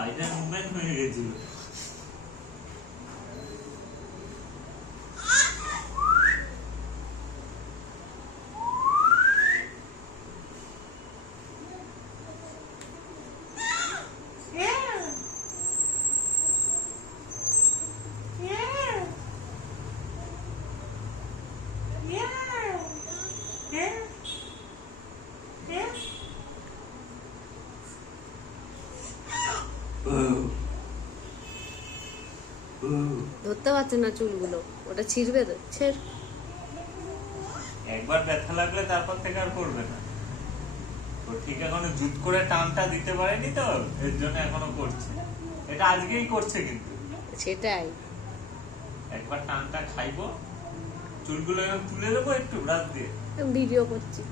Final movement হয়ে গেছিল। ধরতে পারছে না চুলগুলো, ওটা ছিঁড়বে তো। ছেড়। একবার ব্যথা লাগলে তারপর থেকে আর করবে না। তো ঠিক এখনো জুত করে টানটা দিতে পারেনি, তো এর জন্য এখনো করছে। এটা আজকেই করছে কিন্তু। সেটাই। একবার টানটা খাইবো, চুলগুলো তুলে দেবো একটু ব্রাশ দিয়ে। ভিডিও করছি।